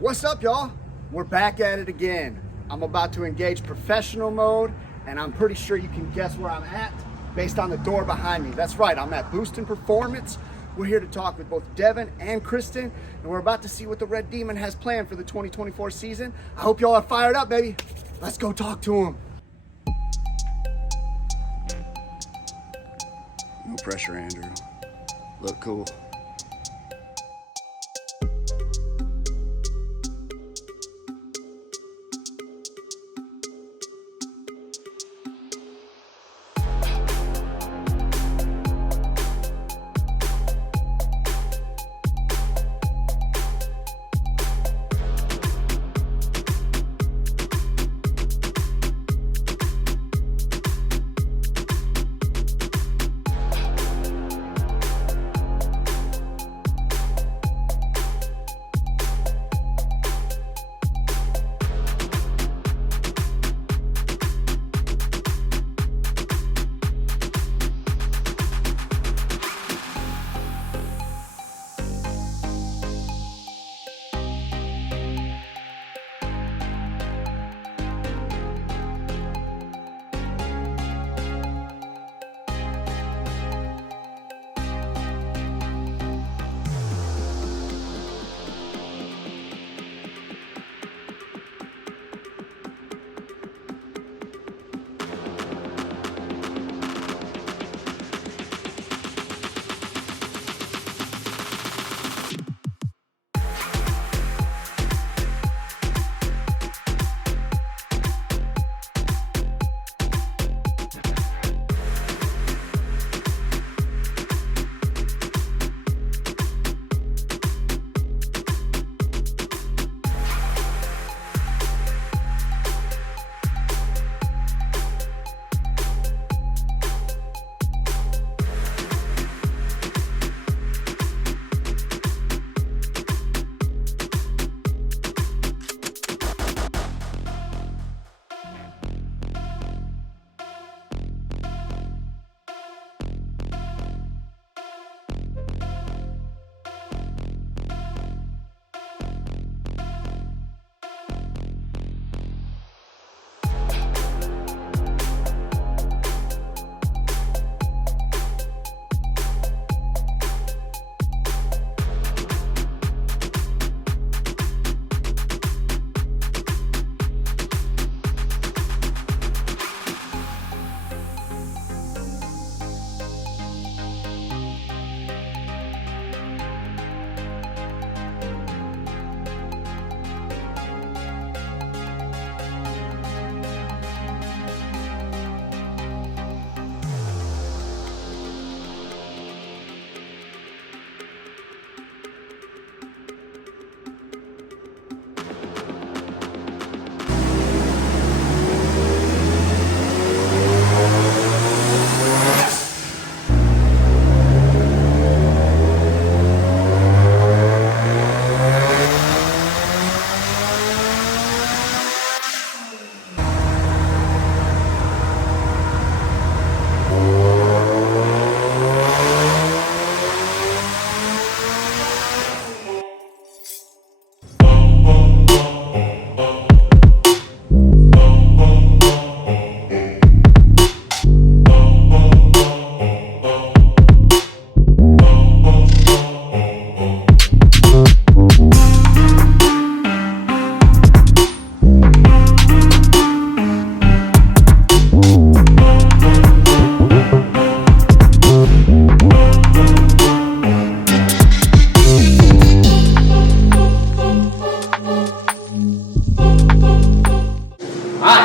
What's up, y'all? We're back at it again. I'm about to engage professional mode, and I'm pretty sure you can guess where I'm at based on the door behind me. That's right, I'm at Boostin' Performance. We're here to talk with both Devin and Kristen, and we're about to see what the Red Demon has planned for the 2024 season. I hope y'all are fired up, baby. Let's go talk to him. No pressure, Andrew. Look cool.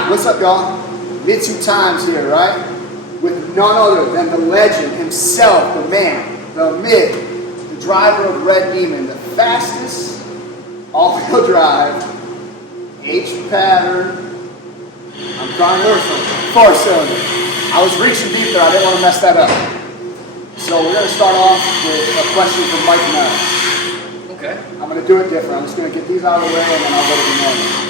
What's up, y'all? Mid-2 times here, right? With none other than the legend himself, the man, the myth, the driver of Red Demon, the fastest all-wheel drive, H-pattern, I'm trying four-cylinder. I was reaching deep there, I didn't want to mess that up. So we're going to start off with a question from Mike Mel. Okay. I'm going to do it different. I'm just going to get these out of the way and then I'll go to the normal.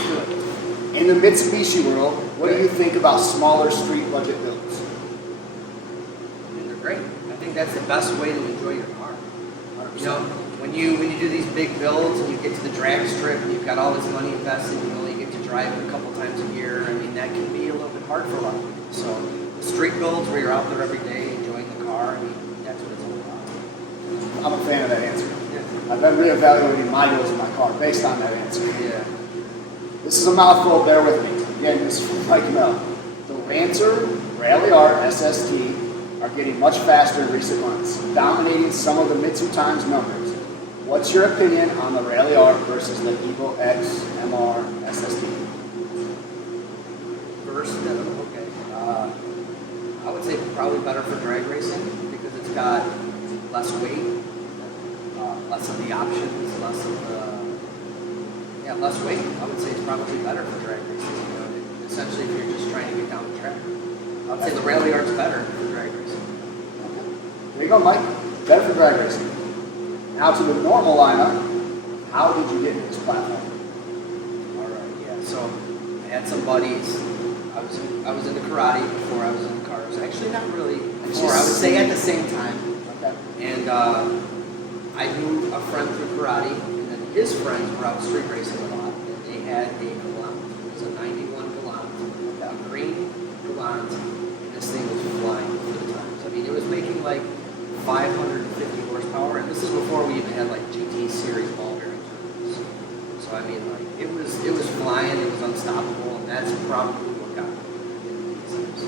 In the Mitsubishi world, what do you think about smaller street budget builds? They're great. I think that's the best way to enjoy your car. You know, when you do these big builds and you get to the drag strip and you've got all this money invested, you only get to drive it a couple times a year. I mean, that can be a little bit hard for a lot of people. So the street builds where you're out there every day enjoying the car, I mean, that's what it's all about. I'm a fan of that answer. Yeah. I've been reevaluating my goals in my car based on that answer. Yeah. This is a mouthful, bear with me. Again, this is from Mike Mel. The Lancer, Rally-R, SST are getting much faster in recent months, dominating some of the Mitsu Times numbers. What's your opinion on the Rally-R versus the Evo X MR SST? First, okay. I would say probably better for drag racing because it's got less weight, less of the options, less weight. I would say it's probably better for drag racing. You know, essentially, if you're just trying to get down the track, I would say the Rally-R's better for drag racing. There you go, Mike. Better for drag racing. Now to the normal lineup. How did you get into this platform? All right, yeah. So I had some buddies. I was into karate before I was into cars. Actually, not really before. I would say at the same time. Okay. And I knew a friend through karate, and then his friends were out street racing a lot, and they had a Galant. It was a 91 Galant, a green Galant, and this thing was flying for the times. I mean, it was making like 550 horsepower, and this is before we even had like GT series ball bearing turbos. So I mean, like it was flying, it was unstoppable, and that's probably what got me into these things.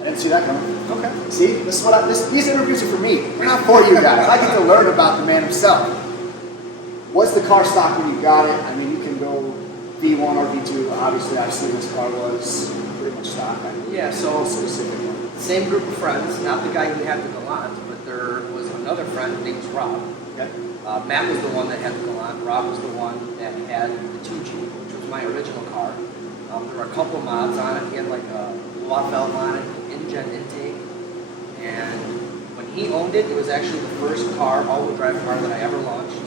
I didn't see that coming. Okay. See, this is what these interviews are for me. They're not for you guys. I get to learn about the man himself. What's the car stock when you got it? I mean, you can go V1 or V2. Obviously, I've seen this car was pretty much stock. Yeah, so specific one. Same group of friends, not the guy who had the Galant, but there was another friend, his name was Rob. Okay. Matt was the one that had the Galant. Rob was the one that had the 2G, which was my original car. There were a couple of mods on it. He had like a blow-off valve on it, InGen intake, and when he owned it, it was actually the first car, all-wheel drive car that I ever launched,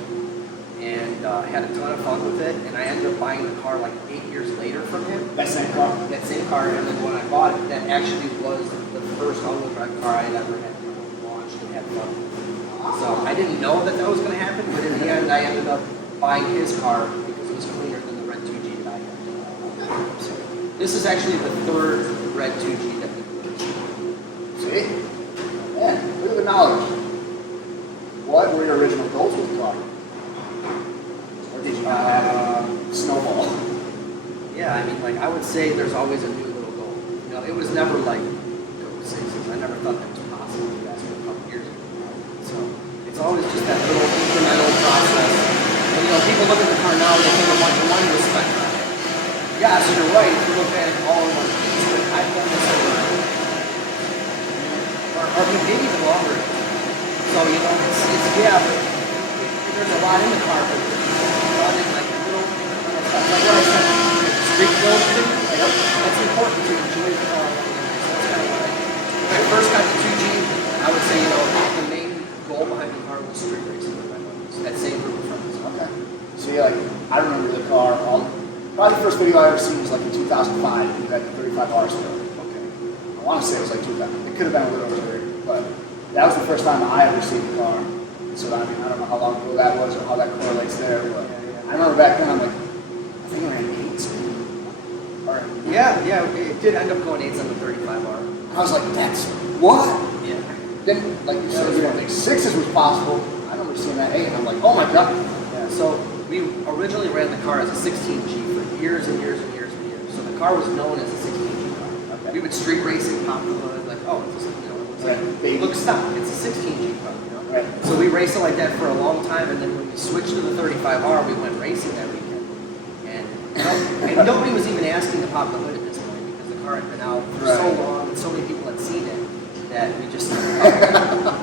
and I had a ton of fun with it, and I ended up buying the car like 8 years later from him. That same car? That same car, and then when I bought it, that actually was the first all-wheel drive car I had ever had launched and had fun with. So I didn't know that was going to happen, but in the end, I ended up buying his car because it was cleaner than the red 2G that I had. So this is actually the third red 2G that we put. See? Man, look at the knowledge. What were your original goals with the car? Or did you not have a snowball? Yeah, I mean, like, I would say there's always a new little goal. You know, it was never like go sixes. I never thought that was possible. You guys were a couple years ago. So it's always just that little incremental process. And, you know, people look at the car now and they think a bunch of money was spent on it. Yeah, so you're right. If you look at it all in one piece, but I've done this over or maybe even longer. So, you know, it's yeah, but there's a lot in the car, but it's all in like little stuff. Like what I said, street build thing, that's important to enjoy the car. So that's kind of what I did. When I first got the 2G, I would say, you know, the main goal behind the car was street racing with my buddies. That same group of friends. Okay. See, like, I remember the car, probably the first video I ever seen was like in 2005, you had the 35R still. Okay. I want to say it was like 2000. It could have been a little earlier, but that was the first time I ever seen the car. So, I mean, I don't know how long ago that was or how that correlates there, but I remember back then, I'm like, I think it ran 8 speed. Yeah, it did end up going 8s on the 35R. I was like, that's what? Yeah. Then, like you said, you didn't think 6s was possible. I remember seeing that 8, and I'm like, oh my god. Yeah, so we originally ran the car as a 16G for years and years and years and years. So the car was known as a 16G car. Okay. We would street race it, pop the hood, like, oh, it's just, you know, it looks like, it looks stock. It's a 16G car, you know? Right. So we raced it like that for a long time, and then when we switched to the 35R, we went racing that weekend. And nobody was even asking to pop the hood at this point because the car had been out for so long and so many people had seen it that we just we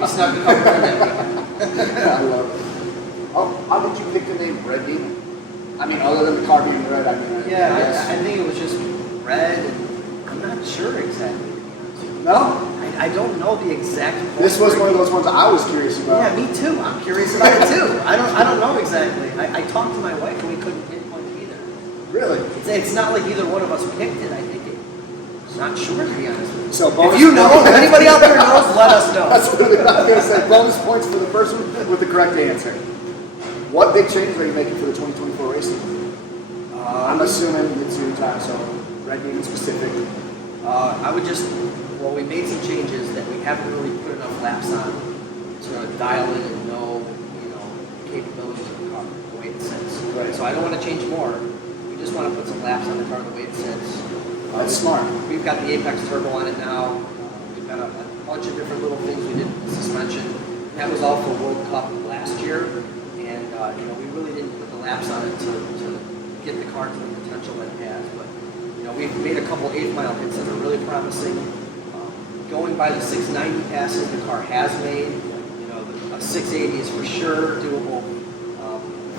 snuck the car in that weekend. I love it. Oh, how did you pick the name Red Demon? I mean, other than the car being red, I mean, I think it was just red, and I'm not sure exactly. No? I don't know the exact. This was one of those ones I was curious about. Yeah, me too. I'm curious about it too. I don't know exactly. I talked to my wife and we couldn't pinpoint it either. Really? It's not like either one of us picked it. I think it Not sure, to be honest with you. So If you know, if anybody out there knows, let us know. That's really what I was going to say. Bonus points for the person with the correct answer. What big changes are you making for the 2024 racing? I'm assuming it's your time, so red being specific. I would just, well, we made some changes that we haven't really put enough laps on to dial in and know, you know, the capabilities of the car, the way it sits. Right. So I don't want to change more. We just want to put some laps on the car the way it sits. That's smart. We've got the Apex Turbo on it now. We've got a bunch of different little things we did with the suspension. That was all for World Cup last year, and you know, we really didn't put the laps on it to get the car to the potential that it has. But you know, we've made a couple 8-mile hits that are really promising. Going by the 690 passes the car has made, you know, a 680 is for sure doable.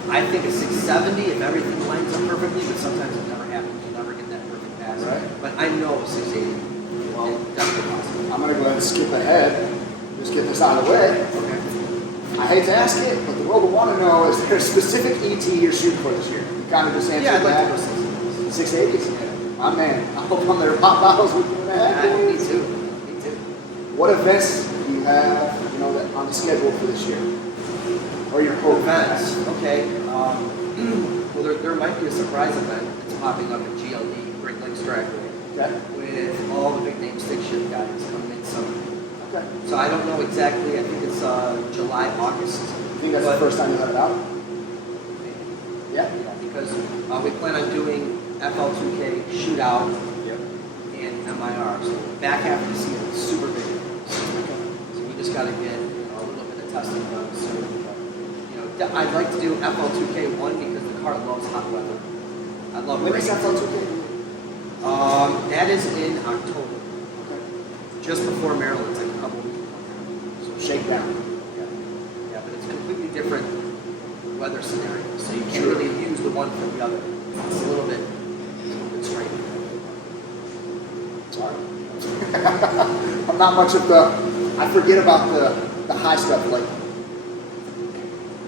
I think a 670 if everything lines up perfectly, but sometimes it never happens. You never get that perfect pass. Right. But I know a 680 Well, is definitely possible. I'm going to go ahead and skip ahead. Just get this out of the way. Okay. I hate to ask it, but the world will want to know, is there a specific ET you're shooting for this year? You kind of just answered Yeah, I'd like that. to go 680s? Yeah. My man. I hope I'm there to pop bottles with you in the head. Yeah, me too. Me too. What events do you have, you know, that on the schedule for this year? Or your quote Events. Okay. Well, there might be a surprise event that's popping up at GLD, Great Lakes Dragway, Okay. with all the big name stick shift guys coming in summer. Okay. So I don't know exactly. I think it's July, August. You think that's the first time you let it out? Yeah. Yeah, because we plan on doing FL2K shootout Yep. and MIR. So the back half of the season is super big. So we just got to get, you know, a little bit of testing done soon. But, you know, I'd like to do FL2K1 because the car loves hot weather. I love When is racing. FL2K? That is in October, Okay. just before Maryland. It's like a couple weeks. So shakedown. Yeah, yeah, but it's completely different weather scenario, so you can't Sure. really use the one for the other. It's a little bit strange. Sorry. I'm not much of the, I forget about the high stuff, like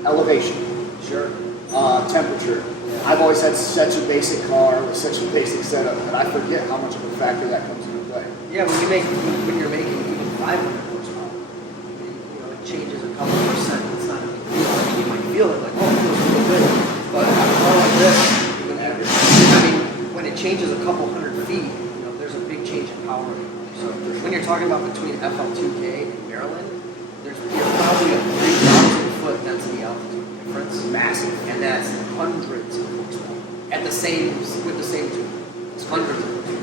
elevation, Sure. temperature. I've always had such a basic car with such a basic setup that I forget how much of a factor that comes into play. Yeah, when you're making even 500 horsepower, you know, it changes a couple percent. It's not a big deal. I mean, you might feel it like, oh, it feels really good, but on a car like this, I mean, when it changes a couple hundred feet, you know, there's a big change in power. So when you're talking about between FL2K and Maryland, you're probably a 3,000 foot density altitude difference, massive, and that's hundreds of horsepower at the same with the same tube. It's hundreds of horsepower.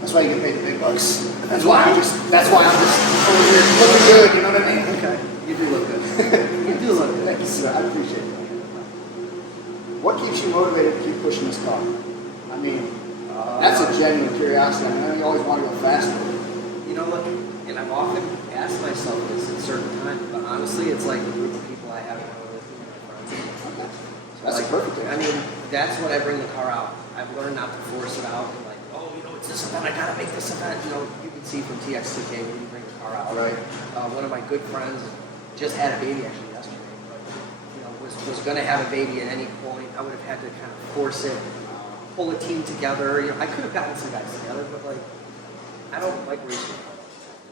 That's why you get paid the big bucks. That's why I'm just over here looking good, you know what I mean? Okay, you do look good. You do look good. Thanks, I appreciate it. What keeps you motivated to keep pushing this car? I mean, that's a genuine curiosity. I know you always want to go faster. You know what? And I've often asked myself this at certain times, but honestly, it's like the group of people I have with me, my friends. Okay. That's a perfect I answer. mean, that's when I bring the car out. I've learned not to force it out and like, oh, you know, it's this event, I gotta make this event. You know, you can see from TX2K when you bring the car out. Right. One of my good friends just had a baby actually yesterday, but you know, was gonna have a baby at any point. I would have had to kind of force it, pull a team together. You know, I could have gotten some guys together, but like, I don't like racing.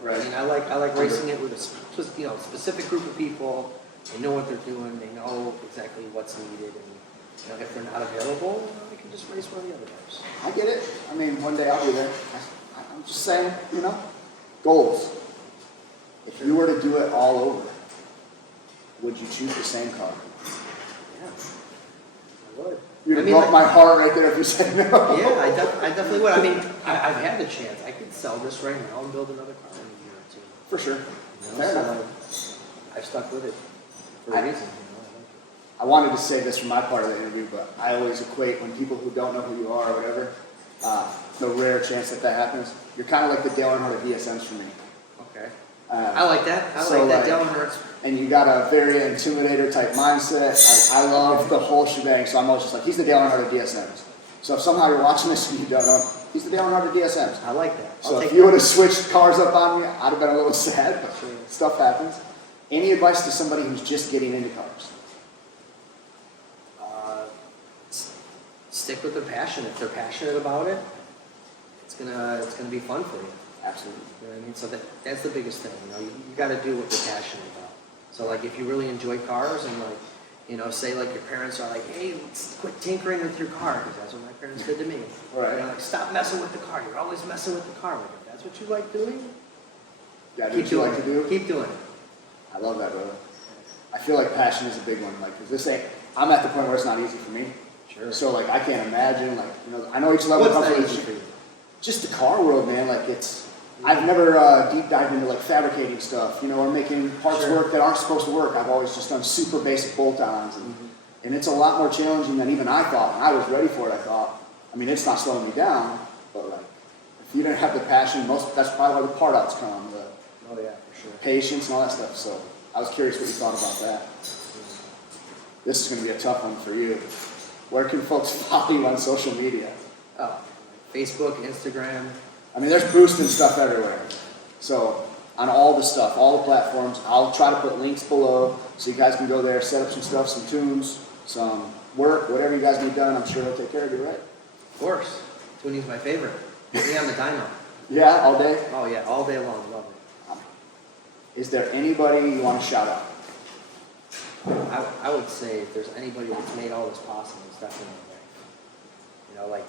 Right. I mean, I like racing it with a specific group of people. They know what they're doing. They know exactly what's needed, and you know, if they're not available, they can just race one of the other guys. I get it. I mean, one day I'll be there. I'm just saying, you know, goals. If you were to do it all over, would you choose the same car? Yeah, I would. You'd I mean, broke like- my heart right there if you said no. Yeah, I definitely would. I mean, I've had the chance. I could sell this right now and build another car in a year or two. For sure. You know, Fair so enough. I've stuck with it for a reason. I wanted to say this from my part of the interview, but I always equate when people who don't know who you are or whatever, the rare chance that happens, you're kind of like the Dale Earnhardt of DSMs for me. Okay. I like that. I so, like that. like- Dale Earnhardt's. And you got a very intimidator type mindset. I love the whole shebang, so I'm always just like, he's the Dale Earnhardt of DSMs. So if somehow you're watching this and you don't know, he's the Dale Earnhardt of DSMs. I like that. So I'll if take you that. would have switched cars up on me, I'd have been a little sad, but Sure. stuff happens. Any advice to somebody who's just getting into cars? Stick with their passion. If they're passionate about it, it's gonna be fun for you. Absolutely. You know what I mean? So that's the biggest thing. You know, you got to do what you're passionate about. So like if you really enjoy cars and like, you know, say like your parents are like, hey, let's quit tinkering with your car, because that's what my parents did to me. Right. They're like, stop messing with the car. You're always messing with the car. Like, if that's what you like doing, Keep doing it. to do. Keep doing it. I love that, brother. I feel like passion is a big one. Like, 'cause this ain't. I'm at the point where it's not easy for me. Sure. So like, I can't imagine. Like, you know, I know each level What's comes that with easy for you? just the car world, man. Like, it's. I've never deep dived into like fabricating stuff, you know, or making parts Sure. work that aren't supposed to work. I've always just done super basic bolt-ons, and it's a lot more challenging than even I thought. And I was ready for it. I thought. I mean, it's not slowing me down, but like, if you don't have the passion, that's probably where the part outs come. Oh yeah, for sure. Patience and all that stuff. So I was curious what you thought about that. This is going to be a tough one for you. Where can folks follow you on social media? Oh, Facebook, Instagram. I mean, there's boosting stuff everywhere. So on all the stuff, all the platforms, I'll try to put links below so you guys can go there, set up some stuff, some tunes, some work, whatever you guys need done. I'm sure he'll take care of you, right? Of course. Tuning's my favorite. Put me on the dyno. Yeah, all day. Oh yeah, all day long. Love it. Is there anybody you want to shout out? I would say if there's anybody that's made all this possible, it's definitely my wife. You know, like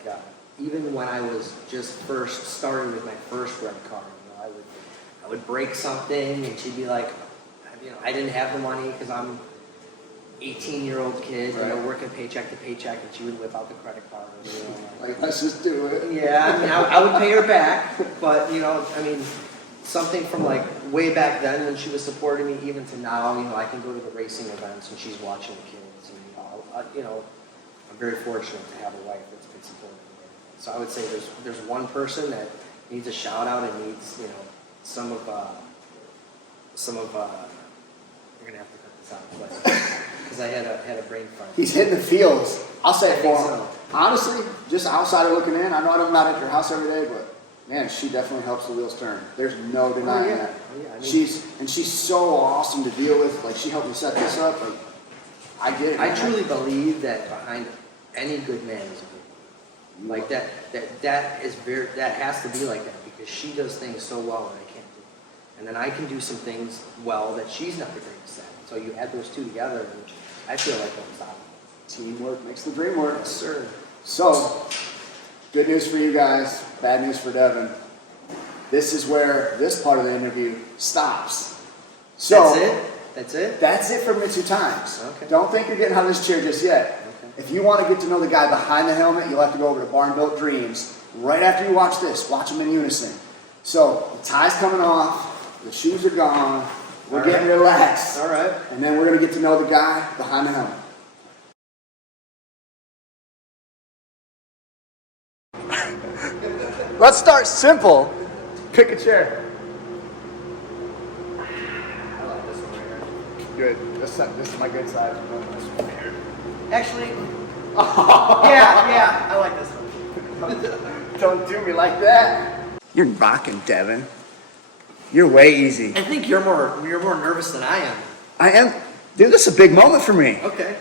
even when I was just first starting with my first red car, you know, I would break something and she'd be like, you know, I didn't have the money because I'm 18-year-old kid, you know, working paycheck to paycheck, and she would whip out the credit card. And, you know, Like, let's just do it. yeah, I mean, I would pay her back, but you know, I mean, something from like way back then when she was supporting me, even to now, you know, I can go to the racing events and she's watching the kids, and you know, I'm very fortunate to have a wife that's been supportive of me. So I would say there's one person that needs a shout out and needs, you know, some of you're gonna have to cut this out, because I had a brain fart. He's hitting the fields. I'll say it for him. So. Honestly, just outside of looking in, I know I'm not at your house every day, but man, she definitely helps the wheels turn. There's no denying that. Oh, yeah. I mean, she's so awesome to deal with. Like, she helped me set this up. Like, I get it. I man. truly believe that behind any good man is a good woman. Like that has to be like that, because she does things so well that I can't do. And then I can do some things well that she's not the greatest at. So you add those two together, and I feel like I'm unstoppable. Teamwork makes the dream work. Yes, sir. So, good news for you guys, bad news for Devin. This is where this part of the interview stops. So That's it? That's it? That's it for Mitsu Times. Okay. Don't think you're getting out of this chair just yet. Okay. If you want to get to know the guy behind the helmet, you'll have to go over to Barn Built Dreams. Right after you watch this, watch them in unison. So, the tie's coming off, the shoes are gone, we're All getting right. relaxed. All right. And then we're going to get to know the guy behind the helmet. Let's start simple. Pick a chair. I like this one right here. Good. This is my good side. Actually, yeah, I like this one. Don't do me like that. You're rocking, Devin. You're way easy. I think you're more nervous than I am. I am. Dude, this is a big moment for me. Okay.